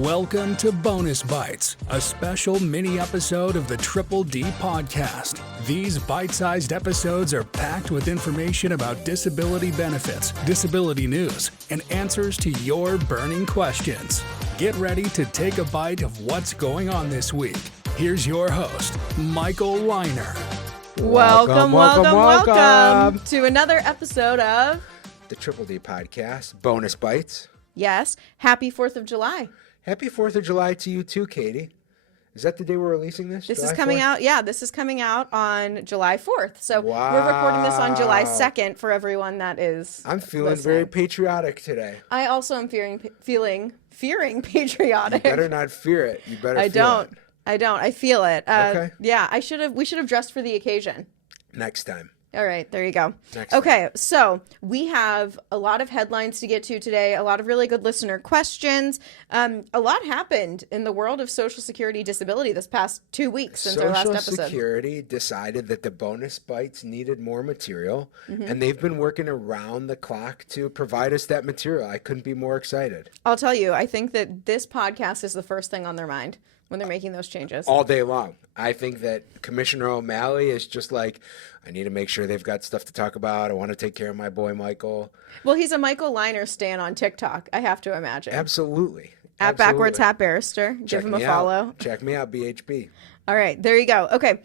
Welcome to Bonus Bytes, a special mini episode of the Triple D podcast. These bite-sized episodes are packed with information about disability benefits, disability news, and answers to your burning questions. Get ready to take a bite of what's going on this week. Here's your host, Michael Weiner. Welcome to another episode of the Triple D podcast, Bonus Bytes. Yes, happy 4th of July. Happy 4th of July to you too, Katie. Is that the day we're releasing this? This July is coming 4th? out. Yeah, this is coming out on July 4th. So Wow. we're recording this on July 2nd for everyone that is I'm feeling listening. very patriotic today. I also am fearing patriotic. You better not fear it. You better I feel don't. it. I don't. I feel it. Okay. Yeah, we should have dressed for the occasion. Next time. All right, there you go. Next Okay, so we have a lot of headlines to get to today, a lot of really good listener questions. A lot happened in the world of Social Security disability this past 2 weeks since our last episode. Social Security decided that the Bonus Bytes needed more material, and they've been working around the clock to provide us that material. I couldn't be more excited. I'll tell you, I think that this podcast is the first thing on their mind when they're making those changes. All day long. I think that Commissioner O'Malley is just like, I need to make sure they've got stuff to talk about. I want to take care of my boy, Michael. Well, he's a Michael Leiner stan on TikTok, I have to imagine. Absolutely. At Backwards Hat Barrister. Give Check him a me follow. out. Check me out, BHB. All right, there you go. Okay,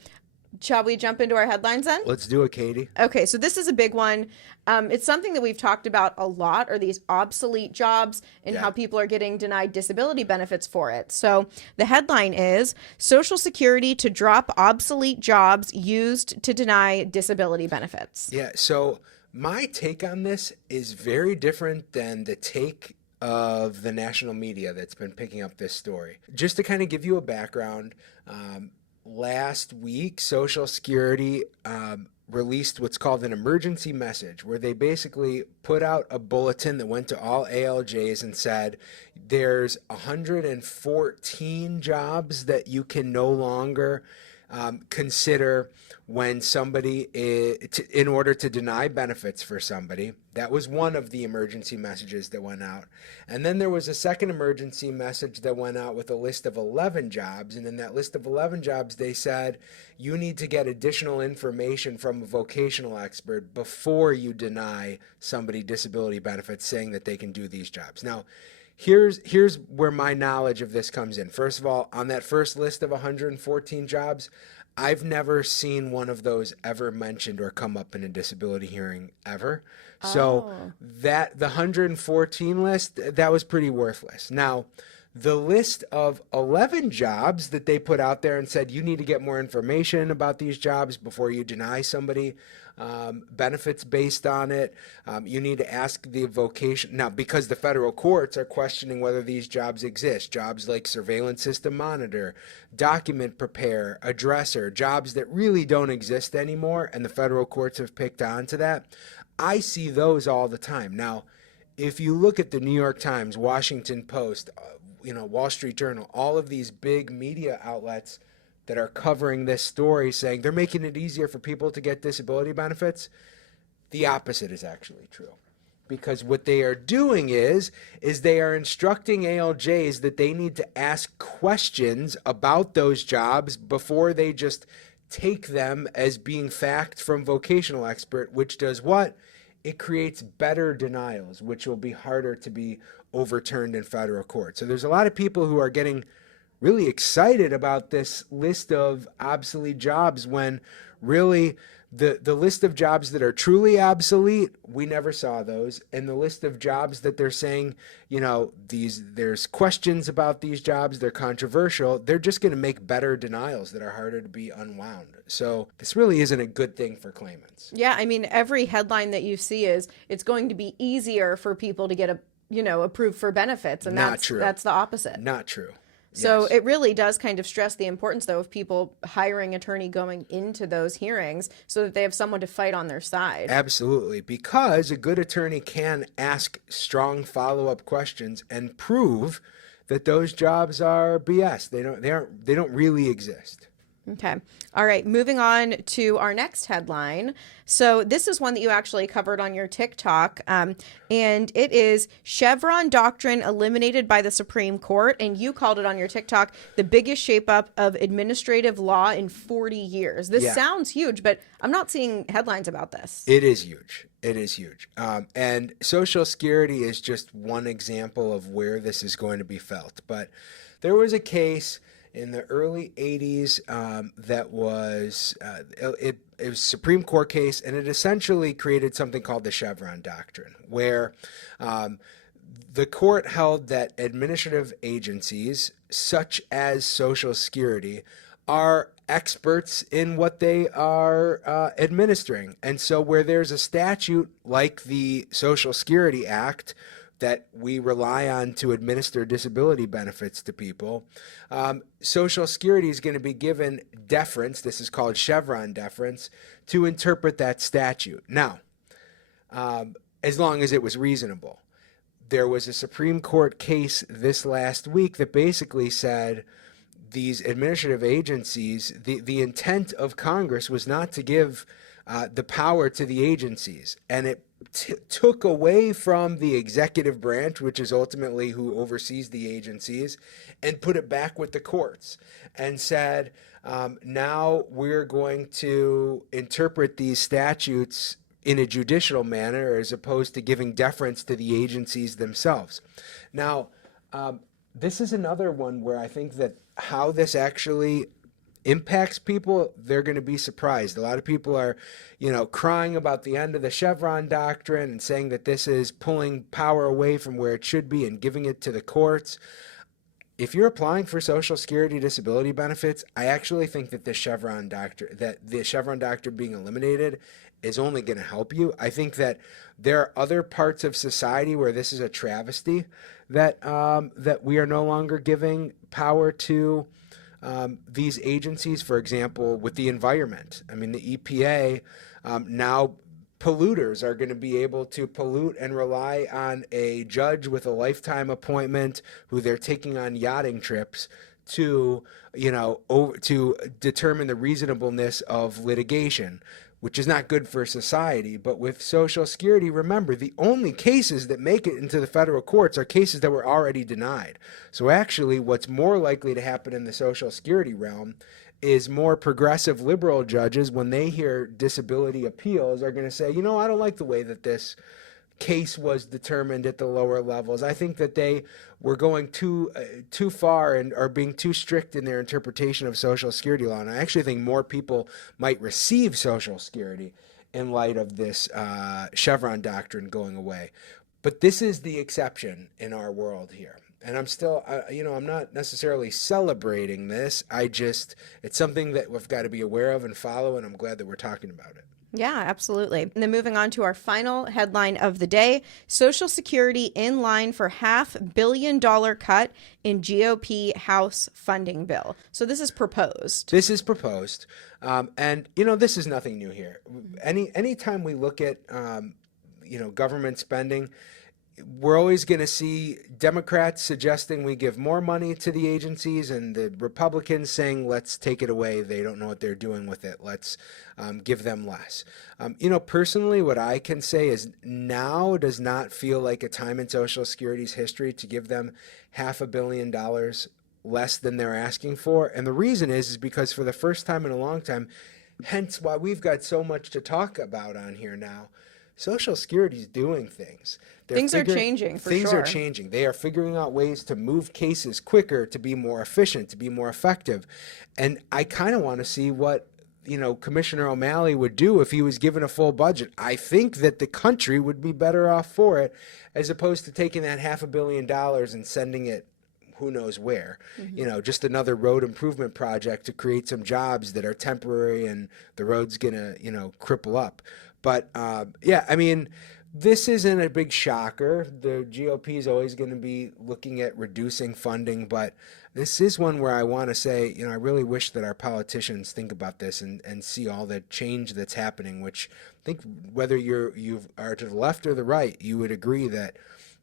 shall we jump into our headlines then? Let's do it, Katie. Okay, so this is a big one. It's something that we've talked about a lot, are these obsolete jobs and how people are getting denied disability benefits for it. So the headline is Social Security to drop obsolete jobs used to deny disability benefits. Yeah, so my take on this is very different than the take of the national media that's been picking up this story. Just to kind of give you a background, last week, Social Security released what's called an emergency message, where they basically put out a bulletin that went to all ALJs and said there's 114 jobs that you can no longer consider when somebody in order to deny benefits for somebody. That was one of the emergency messages that went out. And then there was a second emergency message that went out with a list of 11 jobs. And in that list of 11 jobs, they said you need to get additional information from a vocational expert before you deny somebody disability benefits, saying that they can do these jobs. Now, here's where my knowledge of this comes in. First of all, on that first list of 114 jobs, I've never seen one of those ever mentioned or come up in a disability hearing ever. So that the 114 list, that was pretty worthless. Now, the list of 11 jobs that they put out there and said you need to get more information about these jobs before you deny somebody benefits based on it. You need to ask the vocation. Now, because the federal courts are questioning whether these jobs exist, jobs like surveillance system monitor, document preparer, addresser, jobs that really don't exist anymore, and the federal courts have picked on to that. I see those all the time. Now, if you look at the New York Times, Washington Post, Wall Street Journal, all of these big media outlets that are covering this story saying they're making it easier for people to get disability benefits, the opposite is actually true. Because what they are doing is they are instructing ALJs that they need to ask questions about those jobs before they just take them as being fact from vocational expert, which does what? It creates better denials, which will be harder to be overturned in federal court. So there's a lot of people who are getting really excited about this list of obsolete jobs when really the list of jobs that are truly obsolete, we never saw those. And the list of jobs that they're saying, there's questions about these jobs, they're controversial, they're just going to make better denials that are harder to be unwound. So this really isn't a good thing for claimants. Yeah, I mean, every headline that you see is it's going to be easier for people to get approved for benefits. And Not true. That's the opposite. Not true. So Yes. it really does kind of stress the importance, though, of people hiring attorney going into those hearings so that they have someone to fight on their side. Absolutely, because a good attorney can ask strong follow-up questions and prove that those jobs are BS. They don't really exist. Okay. All right. Moving on to our next headline. So this is one that you actually covered on your TikTok, and it is Chevron Doctrine eliminated by the Supreme Court. And you called it on your TikTok the biggest shape-up of administrative law in 40 years. This sounds huge, but I'm not seeing headlines about this. It is huge. It is huge. And Social Security is just one example of where this is going to be felt. But there was a case in the early 80s that was it was a Supreme Court case, and it essentially created something called the Chevron Doctrine, where the court held that administrative agencies such as Social Security are experts in what they are administering. And so where there's a statute like the Social Security Act that we rely on to administer disability benefits to people, Social Security is going to be given deference, this is called Chevron deference, to interpret that statute. Now, as long as it was reasonable. There was a Supreme Court case this last week that basically said these administrative agencies, the intent of Congress was not to give the power to the agencies, and it took away from the executive branch, which is ultimately who oversees the agencies, and put it back with the courts and said, now we're going to interpret these statutes in a judicial manner as opposed to giving deference to the agencies themselves. Now, this is another one where I think that how this actually impacts people, they're going to be surprised. A lot of people are, crying about the end of the Chevron Doctrine and saying that this is pulling power away from where it should be and giving it to the courts. If you're applying for Social Security disability benefits, I actually think that the Chevron Doctrine being eliminated is only going to help you. I think that there are other parts of society where this is a travesty, that we are no longer giving power to these agencies. For example, with the environment. I mean, the EPA, now polluters are going to be able to pollute and rely on a judge with a lifetime appointment who they're taking on yachting trips to, to determine the reasonableness of litigation, which is not good for society. But with Social Security, remember, the only cases that make it into the federal courts are cases that were already denied. So actually, what's more likely to happen in the Social Security realm is more progressive liberal judges, when they hear disability appeals, are going to say, I don't like the way that this case was determined at the lower levels. I think that they were going too far and are being too strict in their interpretation of Social Security law. And I actually think more people might receive Social Security in light of this Chevron Doctrine going away. But this is the exception in our world here. And I'm still, I'm not necessarily celebrating this. It's something that we've got to be aware of and follow, and I'm glad that we're talking about it. Yeah, absolutely. And then moving on to our final headline of the day, Social Security in line for $500 million cut in GOP House funding bill. So this is proposed. This is proposed. And, this is nothing new here. Anytime we look at, government spending, we're always going to see Democrats suggesting we give more money to the agencies and the Republicans saying, let's take it away. They don't know what they're doing with it. Let's give them less. Personally, what I can say is now does not feel like a time in Social Security's history to give them $500 million less than they're asking for. And the reason is because for the first time in a long time, hence why we've got so much to talk about on here now, Social Security is doing things. Things are changing, for sure. Things are changing. They are figuring out ways to move cases quicker, to be more efficient, to be more effective. And I kind of want to see what, Commissioner O'Malley would do if he was given a full budget. I think that the country would be better off for it, as opposed to taking that $500 million and sending it who knows where, just another road improvement project to create some jobs that are temporary and the road's going to, cripple up. But, this isn't a big shocker. The GOP is always going to be looking at reducing funding, but this is one where I want to say, I really wish that our politicians think about this and see all the change that's happening, which I think whether you are to the left or the right, you would agree that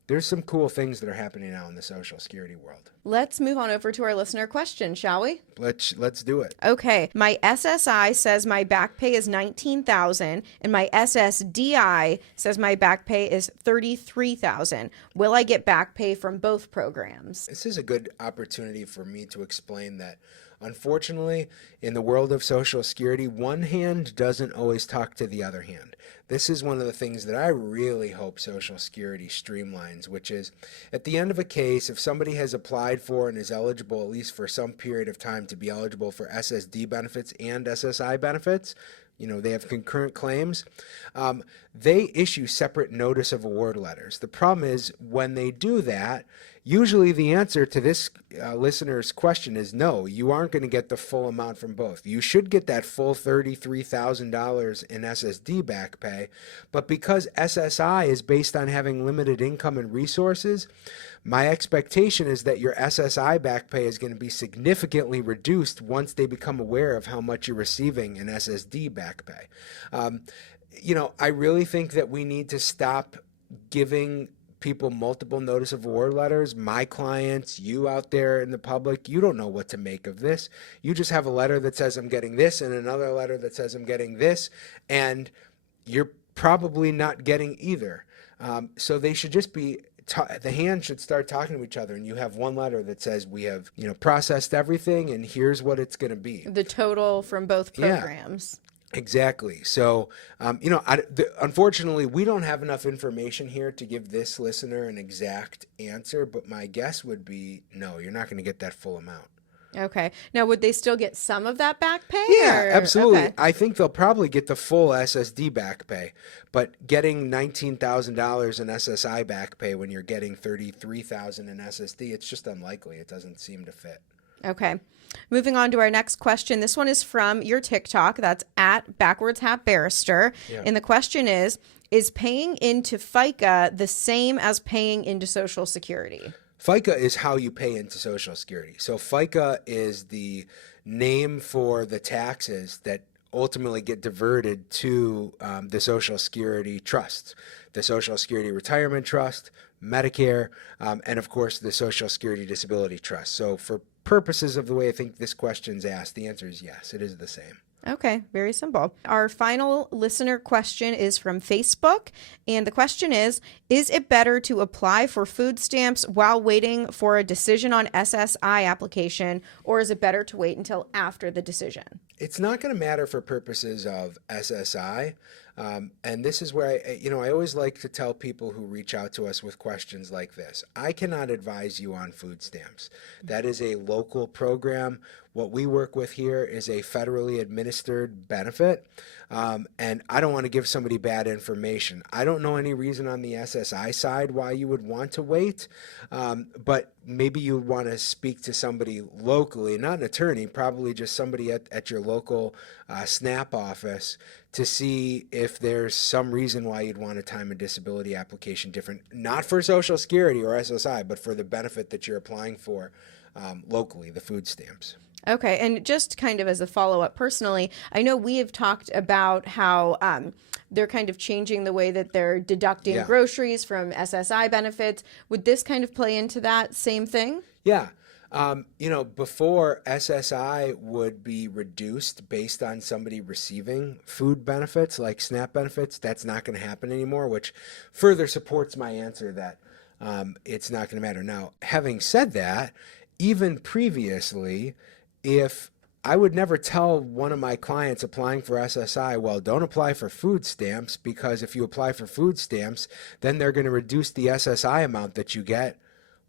there's some cool things that are happening now in the Social Security world. Let's move on over to our listener question, shall we? Let's do it. Okay, my SSI says my back pay is $19,000 and my SSDI says my back pay is $33,000. Will I get back pay from both programs? This is a good opportunity for me to explain that, unfortunately, in the world of Social Security, one hand doesn't always talk to the other hand. This is one of the things that I really hope Social Security streamlines, which is at the end of a case, if somebody has applied for and is eligible at least for some period of time to be eligible for SSD benefits and SSI benefits, they have concurrent claims, they issue separate notice of award letters. The problem is when they do that, usually the answer to this listener's question is no, you aren't going to get the full amount from both. You should get that full $33,000 in SSD back pay, but because SSI is based on having limited income and resources, my expectation is that your SSI back pay is going to be significantly reduced once they become aware of how much you're receiving in SSD back pay. I really think that we need to stop giving people multiple notice of award letters. My clients, you out there in the public, you don't know what to make of this. You just have a letter that says I'm getting this and another letter that says I'm getting this, and you're probably not getting either. So they should just be the hands should start talking to each other, and you have one letter that says we have processed everything and here's what it's going to be. The total from both programs. Yeah, exactly. So, unfortunately, we don't have enough information here to give this listener an exact answer, but my guess would be no, you're not going to get that full amount. Okay. Now, would they still get some of that back pay? Yeah, absolutely. Okay. I think they'll probably get the full SSD back pay, but getting $19,000 in SSI back pay when you're getting $33,000 in SSD, it's just unlikely. It doesn't seem to fit. Okay. Moving on to our next question. This one is from your TikTok. That's at Backwards Hat Barrister. Yeah. And the question is paying into FICA the same as paying into Social Security? FICA is how you pay into Social Security. So FICA is the name for the taxes that ultimately get diverted to the Social Security Trust, the Social Security Retirement Trust, Medicare, and of course the Social Security Disability Trust. So for purposes of the way I think this question's asked, the answer is yes, it is the same. Okay, very simple. Our final listener question is from Facebook, and the question is it better to apply for food stamps while waiting for a decision on SSI application, or is it better to wait until after the decision? It's not going to matter for purposes of SSI. And this is where I always like to tell people who reach out to us with questions like this. I cannot advise you on food stamps. That is a local program. What we work with here is a federally administered benefit. And I don't want to give somebody bad information. I don't know any reason on the SSI side why you would want to wait, but maybe you would want to speak to somebody locally, not an attorney, probably just somebody at your local SNAP office to see if there's some reason why you'd want a time and disability application different, not for Social Security or SSI, but for the benefit that you're applying for locally, the food stamps. Okay, and just kind of as a follow-up personally, I know we have talked about how they're kind of changing the way that they're deducting groceries from SSI benefits. Would this kind of play into that same thing? Yeah. Before SSI would be reduced based on somebody receiving food benefits like SNAP benefits, that's not going to happen anymore, which further supports my answer that it's not going to matter. Now, having said that, even previously, if I would never tell one of my clients applying for SSI, well, don't apply for food stamps, because if you apply for food stamps, then they're going to reduce the SSI amount that you get.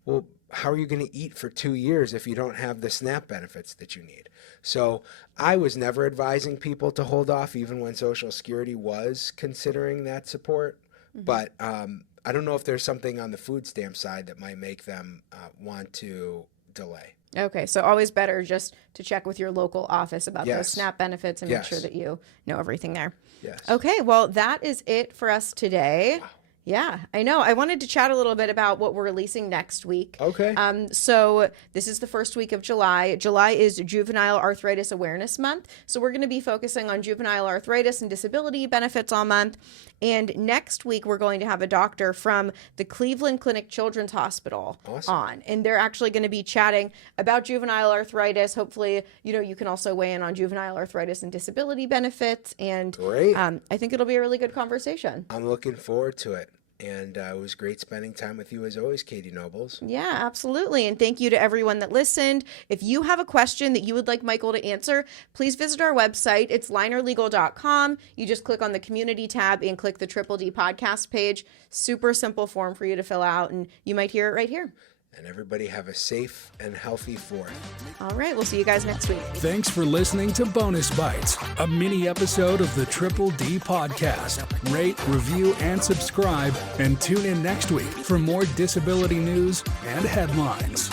Well, how are you going to eat for 2 years if you don't have the SNAP benefits that you need? So I was never advising people to hold off, even when Social Security was considering that support. Mm-hmm. But I don't know if there's something on the food stamp side that might make them want to delay. Okay, so always better just to check with your local office about those SNAP benefits and make sure that you know everything there. Yes. Okay, well, that is it for us today. Wow. Yeah, I know. I wanted to chat a little bit about what we're releasing next week. Okay. So this is the first week of July. July is Juvenile Arthritis Awareness Month. So we're going to be focusing on juvenile arthritis and disability benefits all month. And next week, we're going to have a doctor from the Cleveland Clinic Children's Hospital on. And they're actually going to be chatting about juvenile arthritis. Hopefully, you can also weigh in on juvenile arthritis and disability benefits. And Great. I think it'll be a really good conversation. I'm looking forward to it. And it was great spending time with you as always, Katie Nobles. Yeah, absolutely. And thank you to everyone that listened. If you have a question that you would like Michael to answer, please visit our website. It's linerlegal.com. You just click on the community tab and click the Triple D podcast page. Super simple form for you to fill out, and you might hear it right here. And everybody have a safe and healthy 4th. All right, we'll see you guys next week. Thanks for listening to Bonus Bytes, a mini episode of the Triple D podcast. Rate, review, and subscribe, and tune in next week for more disability news and headlines.